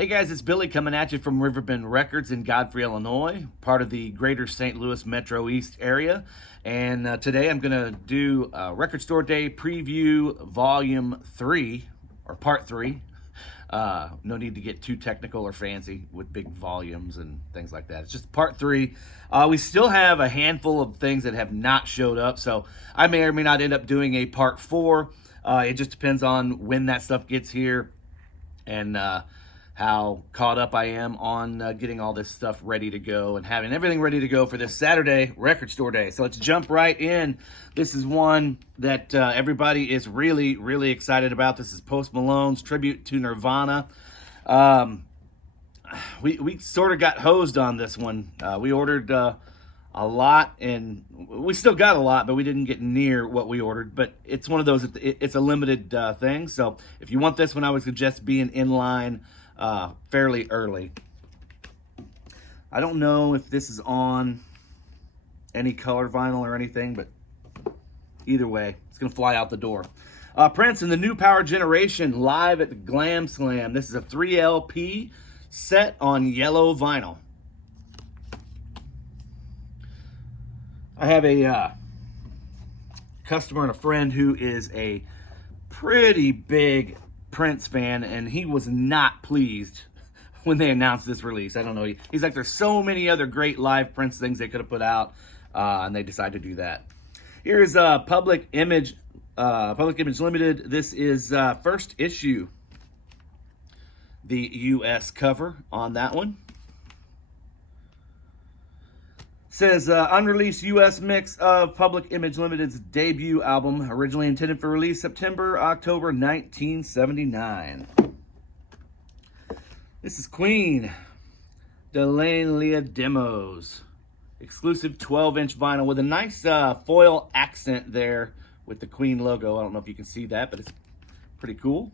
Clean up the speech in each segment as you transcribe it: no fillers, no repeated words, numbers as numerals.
Hey guys, it's Billy coming at you from RiverBend Records in Godfrey, Illinois, part of the greater St. Louis Metro East area. And today I'm going to do Record Store Day Preview Volume 3, or Part 3. No need to get too technical or fancy with big volumes and things like that. It's just Part 3. We still have a handful of things that have not showed up, so I may or may not end up doing a Part 4. It just depends on when that stuff gets here and how caught up I am on getting all this stuff ready to go and having everything ready to go for this Saturday, Record Store Day. So let's jump right in. This is one that everybody is really, really excited about. This is Post Malone's tribute to Nirvana. We sort of got hosed on this one. We ordered a lot, and we still got a lot, but we didn't get near what we ordered. But it's one of those, it's a limited thing. So if you want this one, I would suggest being in line fairly early. I don't know if this is on any color vinyl or anything, but either way, it's gonna fly out the door. Prince and the New Power Generation live at the Glam Slam. This is a 3 LP set on yellow vinyl. I have a customer and a friend who is a pretty big Prince fan, and he was not pleased when they announced this release. I don't know. He's like, there's so many other great live Prince things they could have put out, and they decided to do that. Here's Public Image Limited. This is first issue. The U.S. cover on that one says unreleased U.S. mix of Public Image Limited's debut album, originally intended for release September-October 1979. This is Queen, Delaney Demos, exclusive 12-inch vinyl with a nice foil accent there with the Queen logo. I don't know if you can see that, but it's pretty cool.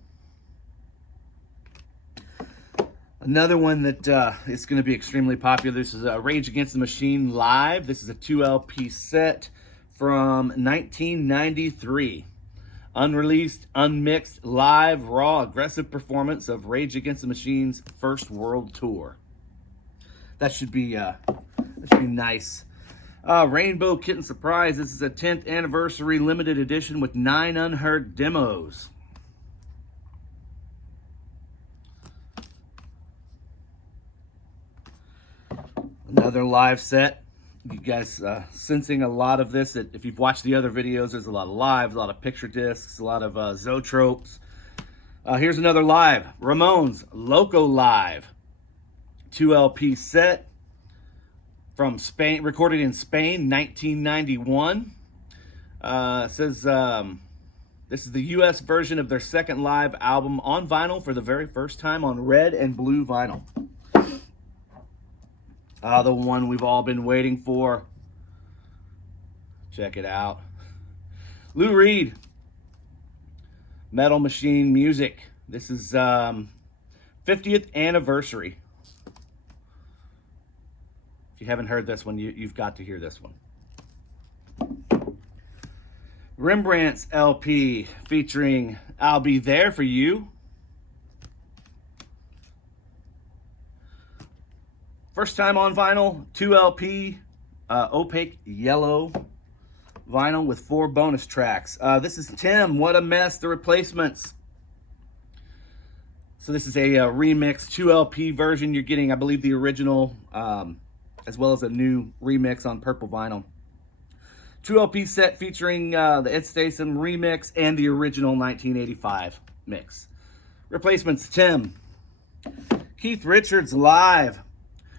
Another one that is going to be extremely popular. This is Rage Against the Machine Live. This is a 2 LP set from 1993. Unreleased, unmixed, live, raw, aggressive performance of Rage Against the Machine's first world tour. That should be nice. Rainbow Kitten Surprise. This is a 10th anniversary limited edition with 9 unheard demos. Another live set. You guys sensing a lot of this. If you've watched the other videos, there's a lot of live, a lot of picture discs, a lot of zoetropes. Here's another live. Ramones Loco Live. 2 LP set from Spain, recorded in Spain, 1991. It says this is the U.S. version of their second live album on vinyl for the very first time on red and blue vinyl. The one we've all been waiting for. Check it out. Lou Reed, Metal Machine Music. This is 50th anniversary. If you haven't heard this one, you've got to hear this one. Rembrandt's LP featuring I'll Be There For You. First time on vinyl, 2 LP, opaque yellow vinyl with 4 bonus tracks. This is Tim, What a Mess, The Replacements. So this is a remix 2 LP version. You're getting, I believe, the original, as well as a new remix on purple vinyl. 2 LP set featuring the Ed Statham remix and the original 1985 mix. Replacements, Tim. Keith Richards live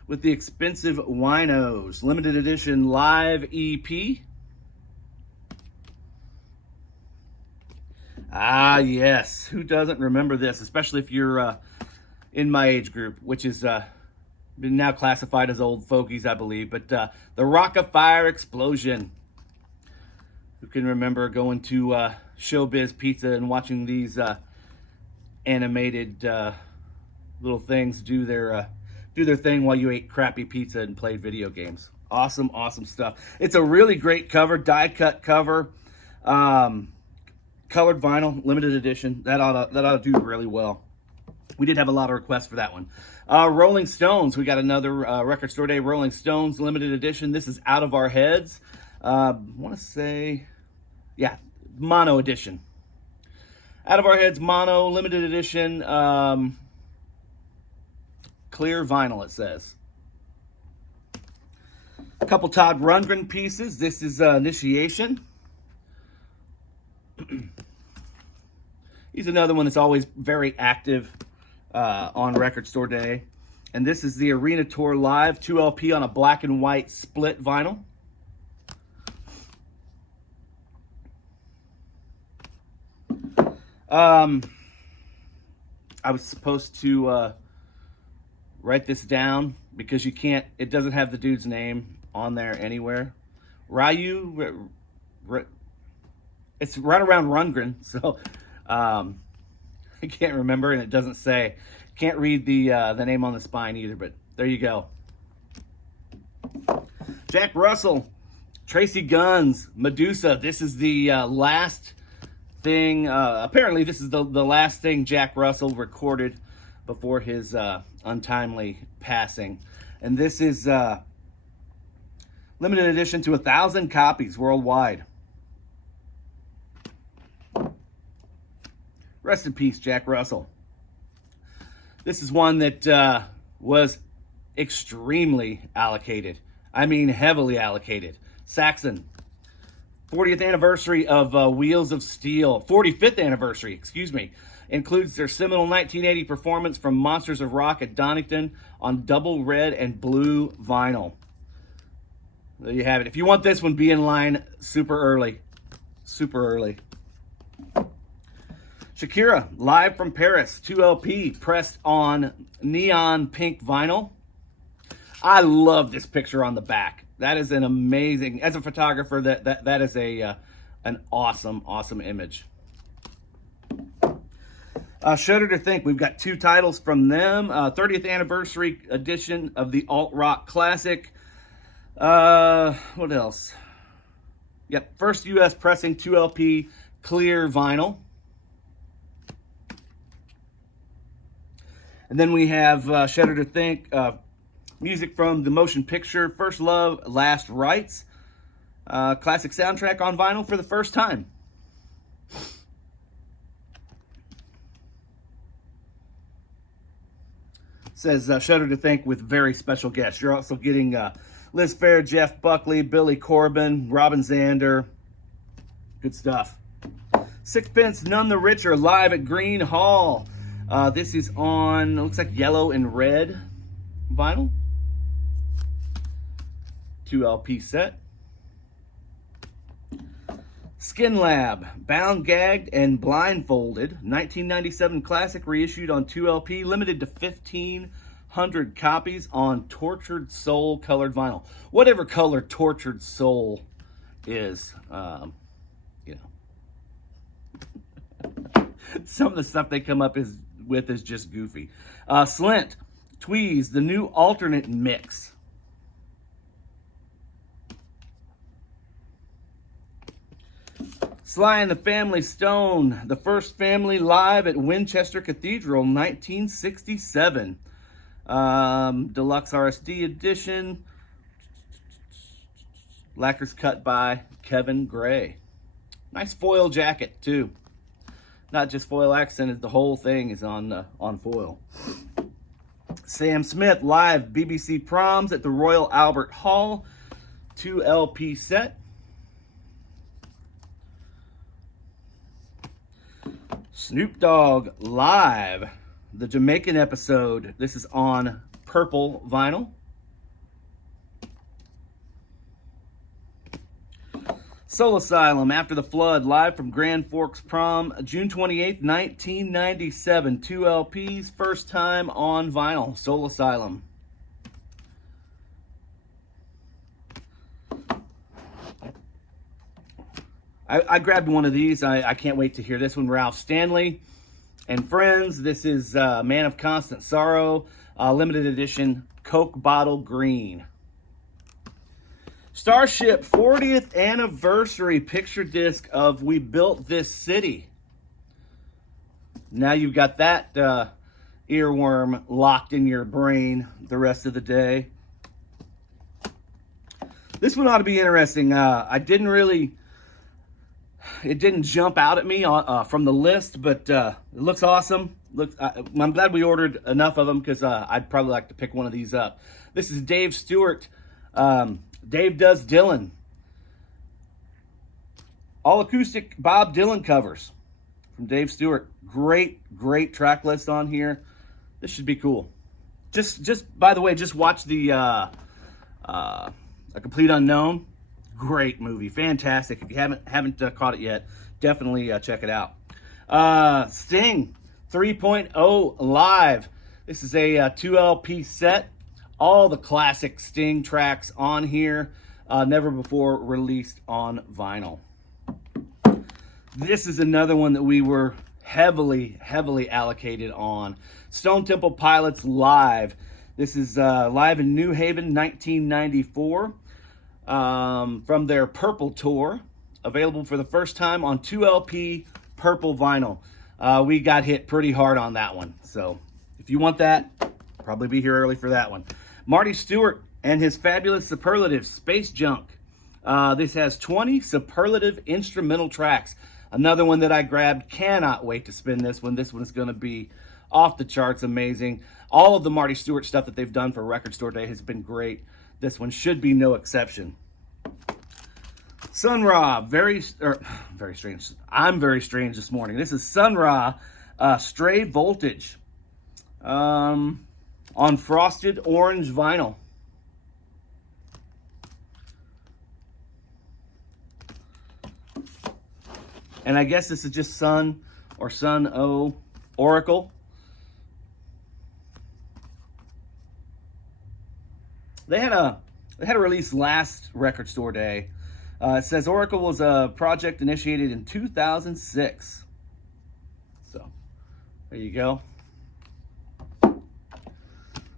with the Expensive Winos, limited edition live EP. Ah, yes. Who doesn't remember this, especially if you're in my age group, which is been now classified as old fogies, I believe. But the Rock of Fire Explosion. Who can remember going to Showbiz Pizza and watching these animated little things do their thing while you ate crappy pizza and played video games. Awesome, awesome stuff. It's a really great cover, die-cut cover. Colored vinyl, limited edition. That ought to do really well. We did have a lot of requests for that one. Rolling Stones, we got another Record Store Day Rolling Stones limited edition. This is Out of Our Heads. I want to say, yeah, mono edition. Out of Our Heads mono limited edition. Clear vinyl, it says. A couple Todd Rundgren pieces. This is Initiation. He's another one that's always very active on Record Store Day. And this is the Arena Tour Live 2LP on a black and white split vinyl. I was supposed to write this down because you can't, it doesn't have the dude's name on there anywhere. Ryu, it's right around Rundgren, so I can't remember, and it doesn't say. Can't read the name on the spine either, but there you go. Jack Russell, Tracy Guns, Medusa. This is the last thing. Apparently, this is the last thing Jack Russell recorded before his untimely passing, and this is limited edition to 1,000 copies worldwide. Rest in peace, Jack Russell. This is one that was extremely allocated. I mean, heavily allocated. Saxon. 40th anniversary of Wheels of Steel. 45th anniversary, excuse me. Includes their seminal 1980 performance from Monsters of Rock at Donington on double red and blue vinyl. There you have it. If you want this one, be in line super early. Super early. Shakira, live from Paris, 2LP, pressed on neon pink vinyl. I love this picture on the back. That is an amazing, as a photographer, that is an awesome image. Shudder to Think, we've got two titles from them. 30th anniversary edition of the Alt Rock Classic. What else? Yep, first U.S. pressing 2LP clear vinyl. And then we have Shudder to Think, music from the motion picture First Love, Last Rites. Classic soundtrack on vinyl for the first time. Says Shudder to Think with very special guests. You're also getting Liz Phair, Jeff Buckley, Billy Corbin, Robin Zander. Good stuff. Sixpence None the Richer, live at Green Hall. This is on, looks like yellow and red vinyl. 2LP set. Skin Lab, Bound, Gagged, and Blindfolded. 1997 classic, reissued on 2LP, limited to 1,500 copies on Tortured Soul colored vinyl. Whatever color Tortured Soul is, you know. Some of the stuff they come up with is just goofy. Slint, Tweez, the new alternate mix. Sly and the Family Stone, the first family live at Winchester Cathedral, 1967. Deluxe RSD edition. Lacquers cut by Kevin Gray. Nice foil jacket, too. Not just foil accented, the whole thing is on foil. Sam Smith, live BBC Proms at the Royal Albert Hall, 2LP set. Snoop Dogg, live, the Jamaican episode. This is on purple vinyl. Soul Asylum, After the Flood, live from Grand Forks Prom, June 28th, 1997. 2 LPs, first time on vinyl. Soul Asylum. I grabbed one of these. I can't wait to hear this one. Ralph Stanley and Friends. This is Man of Constant Sorrow, limited edition, Coke Bottle Green. Starship 40th anniversary picture disc of We Built This City. Now you've got that earworm locked in your brain the rest of the day. This one ought to be interesting. It didn't jump out at me from the list, but it looks awesome. I'm glad we ordered enough of them because I'd probably like to pick one of these up. This is Dave Stewart. Dave Does Dylan. All acoustic Bob Dylan covers from Dave Stewart. Great track list on here. This should be cool. Just by the way, just watch the A Complete Unknown. Great movie, fantastic. If you haven't caught it yet, definitely check it out. Sting 3.0 Live. This is a 2 LP set. All the classic Sting tracks on here, never before released on vinyl. This is another one that we were heavily allocated on. Stone Temple Pilots Live. This is live in New Haven, 1994, from their Purple Tour. Available for the first time on 2 LP purple vinyl. We got hit pretty hard on that one. So if you want that, probably be here early for that one. Marty Stewart and his fabulous superlative Space Junk. This has 20 superlative instrumental tracks. Another one that I grabbed. Cannot wait to spin this one. This one is going to be off the charts amazing. All of the Marty Stewart stuff that they've done for Record Store Day has been great. This one should be no exception. Sun Ra, very strange. I'm very strange this morning. This is Sun Ra, Stray Voltage, on frosted orange vinyl. And I guess this is just Sun or Sun O Oracle. They had a release last Record Store Day. It says Oracle was a project initiated in 2006. So, there you go.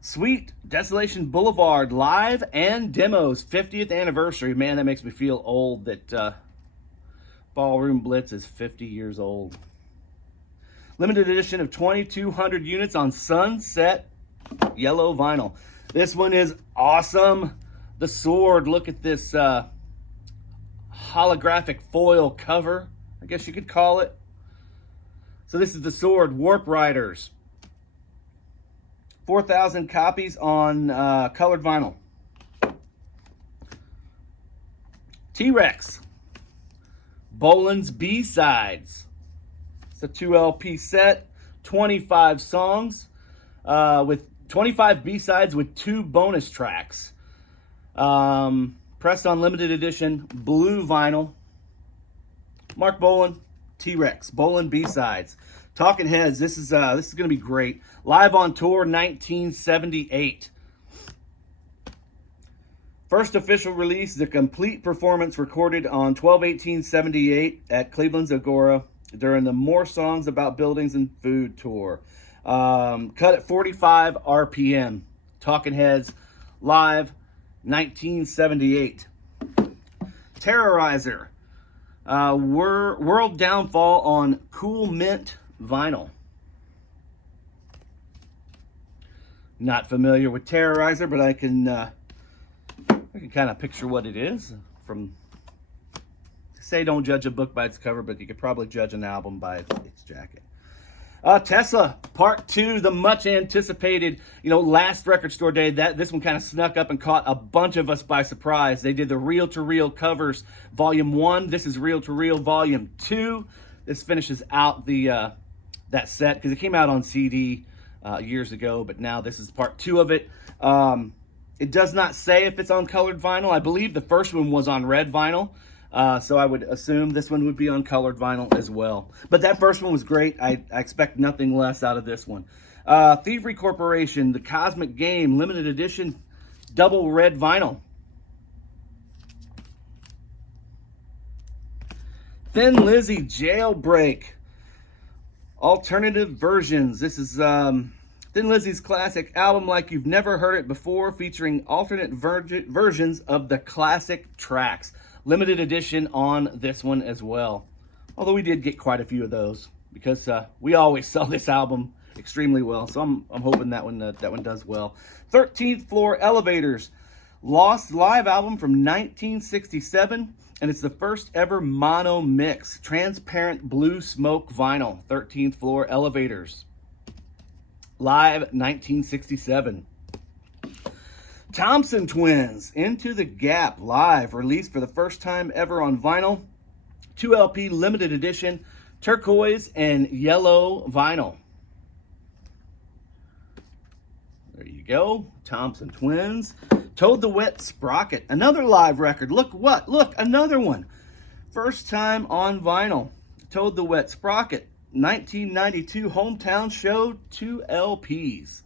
Sweet Desolation Boulevard live and demos 50th anniversary. Man, that makes me feel old that Ballroom Blitz is 50 years old. Limited edition of 2,200 units on sunset yellow vinyl. This one is awesome. The Sword, look at this holographic foil cover, I guess you could call it. So this is The Sword, Warp Riders. 4,000 copies on colored vinyl. T-Rex, Boland's B-Sides. It's a 2 LP set, 25 songs with 25 B-sides with 2 bonus tracks. Pressed on limited edition blue vinyl. Mark Boland, T-Rex, Boland B-Sides. Talking Heads, this is going to be great. Live on Tour 1978. First official release, the complete performance recorded on 12/18/78 at Cleveland's Agora during the More Songs About Buildings and Food tour. Cut at 45 RPM. Talking Heads, live 1978. Terrorizer, World Downfall on Cool Mint vinyl. Not familiar with Terrorizer, but I can kind of picture what it is. From say, don't judge a book by its cover, but you could probably judge an album by its jacket. Tesla Part 2, the much anticipated, last Record Store Day. This one kind of snuck up and caught a bunch of us by surprise. They did the Reel to Reel covers Volume 1. This is Reel to Reel Volume 2. This finishes out the that set because it came out on CD years ago, but now this is Part 2 of it. It does not say if it's on colored vinyl. I believe the first one was on red vinyl. So I would assume this one would be on colored vinyl as well. But that first one was great. I expect nothing less out of this one. Thievery Corporation, The Cosmic Game, limited edition, double red vinyl. Thin Lizzy, Jailbreak, alternative versions. This is Thin Lizzy's classic album Like You've Never Heard It Before, featuring alternate versions of the classic tracks. Limited edition on this one as well. Although we did get quite a few of those because we always sell this album extremely well. So I'm hoping that one does well. 13th Floor Elevators, Lost live album from 1967, and it's the first ever mono mix, transparent blue smoke vinyl. 13th Floor Elevators, live 1967. Thompson Twins, Into the Gap, live, released for the first time ever on vinyl. 2 LP limited edition, turquoise and yellow vinyl. There you go, Thompson Twins. Toad the Wet Sprocket, another live record. Look, another one. First time on vinyl. Toad the Wet Sprocket, 1992 hometown show, 2 LPs.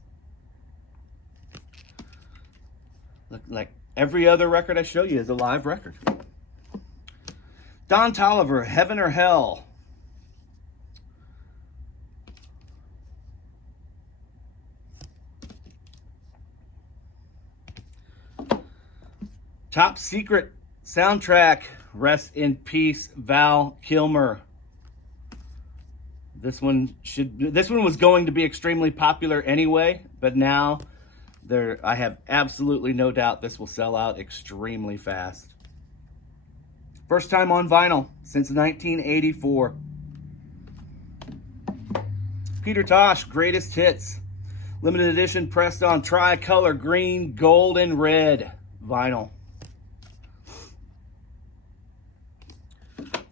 Look, like every other record I show you is a live record. Don Tolliver, Heaven or Hell. Top Secret soundtrack, rest in peace, Val Kilmer. This one was going to be extremely popular anyway, but now I have absolutely no doubt this will sell out extremely fast. First time on vinyl since 1984. Peter Tosh, Greatest Hits. Limited edition, pressed on tricolor green, gold, and red vinyl.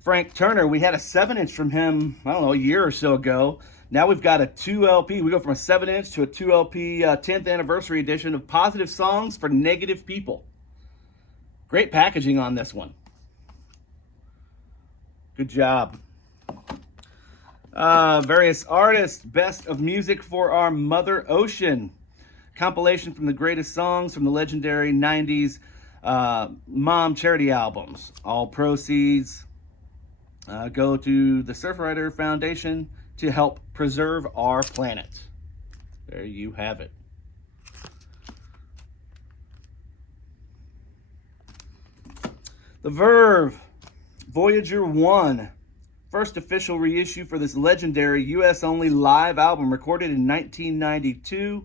Frank Turner, we had a 7-inch from him, I don't know, a year or so ago. Now we've got a 2 LP. We go from a 7-inch to a 2 LP 10th anniversary edition of Positive Songs for Negative People. Great packaging on this one. Good job. Various artists, Best of Music for Our Mother Ocean. Compilation from the greatest songs from the legendary 90s mom charity albums. All proceeds go to the Surfrider Foundation to help preserve our planet. There you have it. The Verve, Voyager 1. First official reissue for this legendary US-only live album, recorded in 1992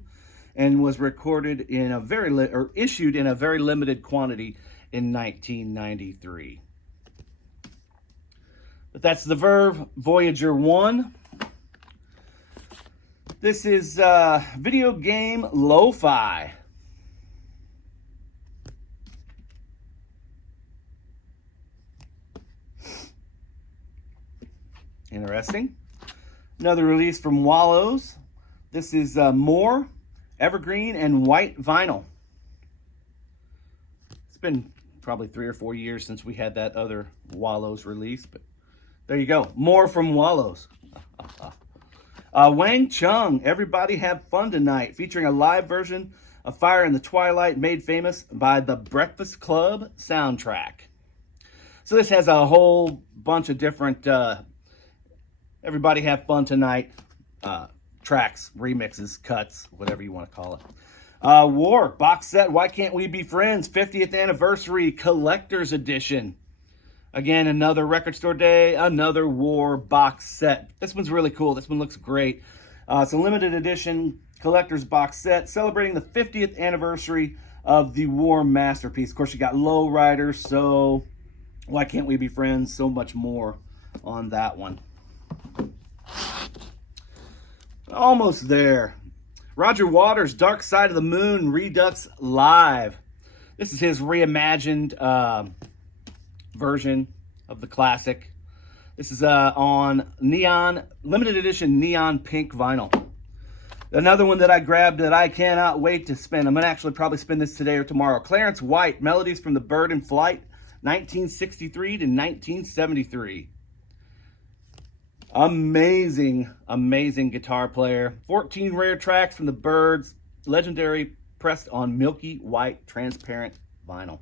and was recorded in issued in a very limited quantity in 1993. But that's the Verve, Voyager 1. This is video game lo-fi. Interesting. Another release from Wallows. This is more evergreen and white vinyl. It's been probably 3 or 4 years since we had that other Wallows release, but there you go. More from Wallows. Wang Chung, Everybody Have Fun Tonight, featuring a live version of Fire in the Twilight, made famous by the Breakfast Club soundtrack. So this has a whole bunch of different Everybody Have Fun Tonight tracks, remixes, cuts, whatever you want to call it. War box set, Why Can't We Be Friends, 50th Anniversary Collector's Edition. Again, another Record Store Day, another War box set. This one's really cool. This one looks great. It's a limited edition collector's box set celebrating the 50th anniversary of the War masterpiece. Of course, you got Lowrider, so Why Can't We Be Friends? So much more on that one. Almost there. Roger Waters, Dark Side of the Moon Redux Live. This is his reimagined version of the classic. This is on limited edition neon pink vinyl. Another one that I grabbed that I cannot wait to spin. I'm going to actually probably spin this today or tomorrow. Clarence White, Melodies from the Bird in Flight, 1963 to 1973. Amazing, amazing guitar player. 14 rare tracks from the Byrds, legendary, pressed on milky white transparent vinyl.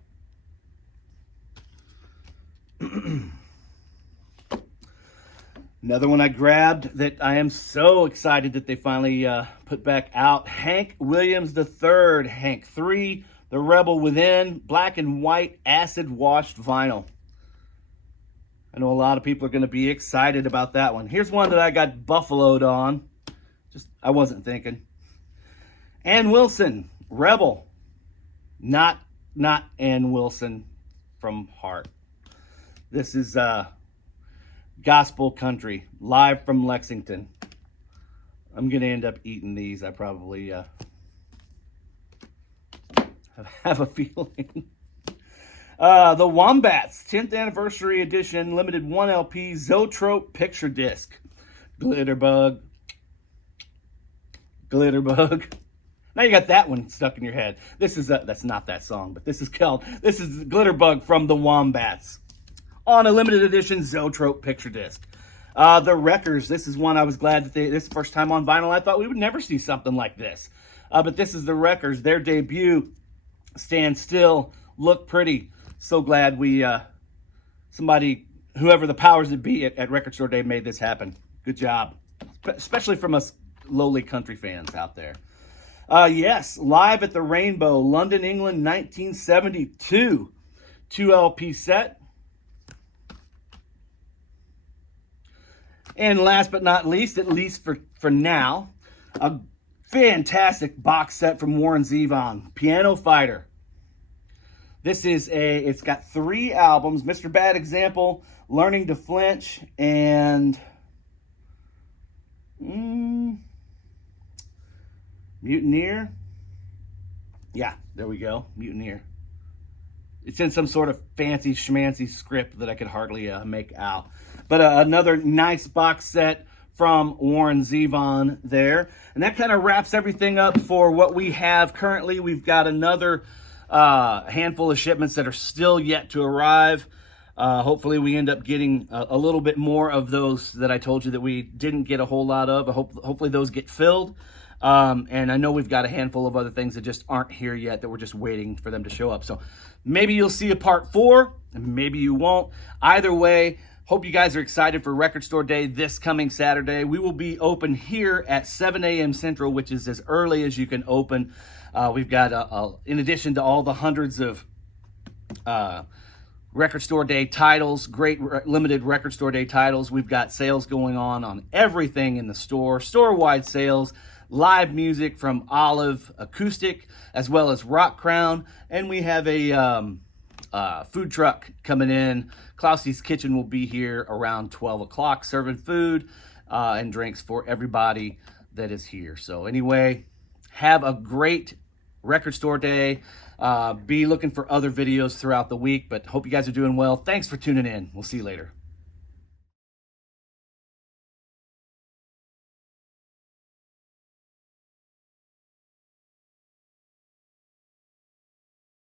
Another one I grabbed that I am so excited that they finally put back out. Hank Williams III, Hank 3, The Rebel Within, black and white acid washed vinyl. I know a lot of people are going to be excited about that one. Here's one that I got buffaloed on. I wasn't thinking. Ann Wilson, Rebel. Not Ann Wilson from Heart. This is gospel country, live from Lexington. I'm going to end up eating these. I probably have a feeling. The Wombats, 10th Anniversary Edition, Limited 1 LP, Zoetrope Picture Disc. Glitterbug. Glitterbug. Now you got that one stuck in your head. This is, that's not that song, but this is Glitterbug from the Wombats. On a limited edition Zoetrope Picture Disc. The Wreckers, this is one I was glad that this is the first time on vinyl. I thought we would never see something like this. But this is the Wreckers, their debut, Stand Still, Look Pretty. So glad we, somebody, whoever the powers that be at Record Store Day made this happen. Good job. Especially from us lowly country fans out there. Yes, Live at the Rainbow, London, England, 1972. 2 LP set. And last but not least, at least for now, a fantastic box set from Warren Zevon, Piano Fighter. This is it's got 3 albums, Mr. Bad Example, Learning to Flinch, and Mutineer. Yeah, there we go, Mutineer. It's in some sort of fancy schmancy script that I could hardly make out. But another nice box set from Warren Zevon there. And that kind of wraps everything up for what we have currently. We've got another handful of shipments that are still yet to arrive. Hopefully we end up getting a little bit more of those that I told you that we didn't get a whole lot of. Hopefully those get filled. And I know we've got a handful of other things that just aren't here yet that we're just waiting for them to show up. So maybe you'll see a part 4, and maybe you won't. Either way, hope you guys are excited for Record Store Day this coming Saturday. We will be open here at 7 a.m. Central, which is as early as you can open. We've got, in addition to all the hundreds of Record Store Day titles, great limited Record Store Day titles, we've got sales going on everything in the store, store-wide sales, live music from Olive Acoustic, as well as Rock Crown, and we have a food truck coming in. Klausy's Kitchen will be here around 12 o'clock serving food and drinks for everybody that is here. So anyway, have a great Record Store Day. Be looking for other videos throughout the week, but hope you guys are doing well. Thanks for tuning in. We'll see you later.